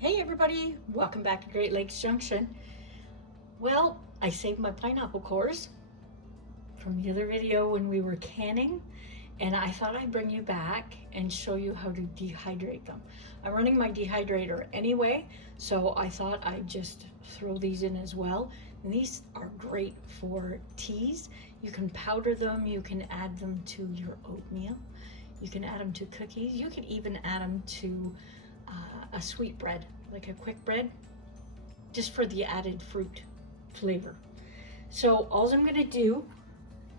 Hey everybody, welcome back to Great Lakes Junction. Well, I saved my pineapple cores from the other video when we were canning, and I thought I'd bring you back and show you how to dehydrate them. I'm running my dehydrator anyway, so I thought I'd just throw these in as well. And these are great for teas. You can powder them, you can add them to your oatmeal, you can add them to cookies, you can even add them to a sweet bread, like a quick bread, just for the added fruit flavor. So all I'm gonna do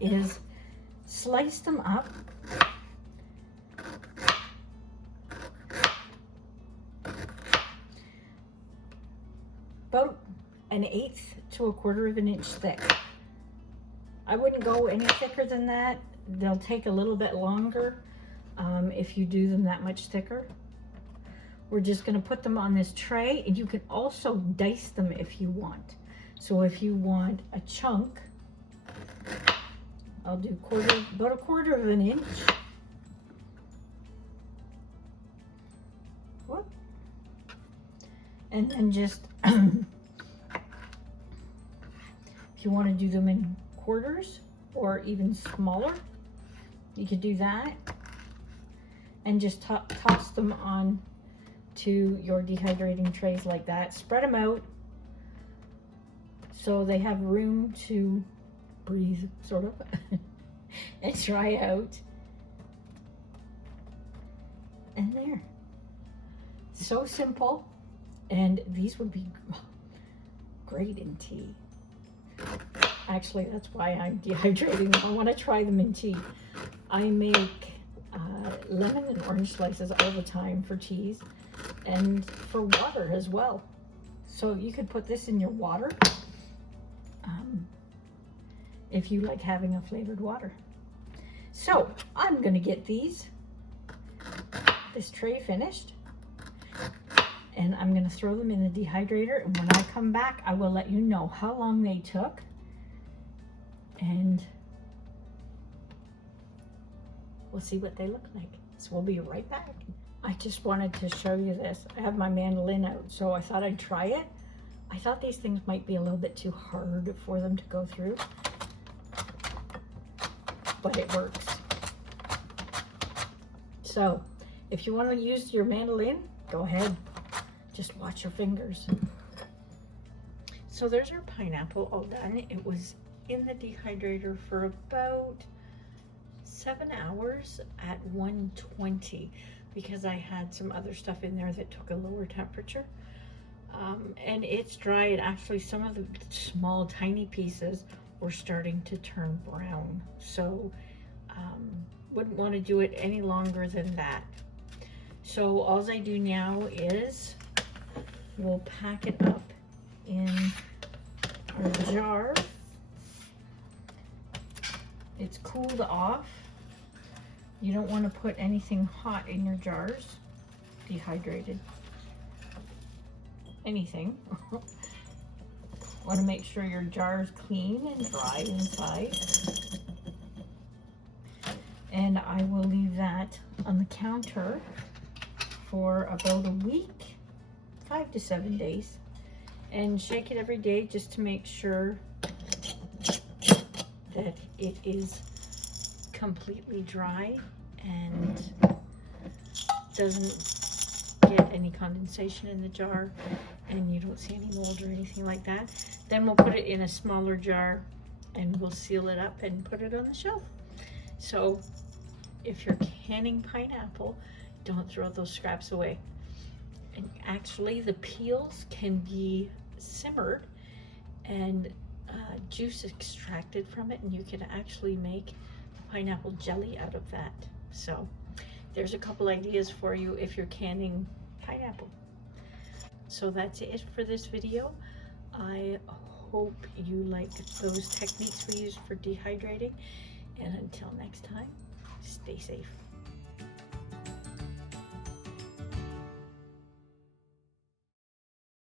is slice them up about 1/8 to 1/4 of an inch thick. I wouldn't go any thicker than that. They'll take a little bit longer if you do them that much thicker. We're just going to put them on this tray, and you can also dice them if you want. So if you want a chunk, I'll do about 1/4 of an inch. Whoop. And then just, if you want to do them in quarters or even smaller, you could do that. And just toss them on to your dehydrating trays like that. Spread them out so they have room to breathe, sort of, and dry out. And there. So simple. And these would be great in tea. Actually, that's why I'm dehydrating them. I want to try them in tea. I make lemon and orange slices all the time for teas and for water as well. So you could put this in your water if you like having a flavored water. So I'm going to get this tray finished, and I'm going to throw them in the dehydrator, and when I come back I will let you know how long they took, and we'll see what they look like. So we'll be right back. I just wanted to show you this. I have my mandolin out, so I thought I'd try it. I thought these things might be a little bit too hard for them to go through, but it works. So if you want to use your mandolin, go ahead. Just watch your fingers. So there's our pineapple all done. It was in the dehydrator for about 7 hours at 120 because I had some other stuff in there that took a lower temperature. And it's dried. Actually, some of the small tiny pieces were starting to turn brown. So wouldn't want to do it any longer than that. So all I do now is we'll pack it up in a jar. It's cooled off. You don't want to put anything hot in your jars, dehydrated. Anything. Want to make sure your jar is clean and dry inside. And I will leave that on the counter for about a week, 5 to 7 days. And shake it every day just to make sure that it is completely dry and doesn't get any condensation in the jar, and you don't see any mold or anything like that. Then we'll put it in a smaller jar and we'll seal it up and put it on the shelf. So if you're canning pineapple, don't throw those scraps away. And actually the peels can be simmered and juice extracted from it, and you can actually make pineapple jelly out of that. So there's a couple ideas for you if you're canning pineapple. So that's it for this video. I hope you like those techniques we use for dehydrating, and until next time, stay safe.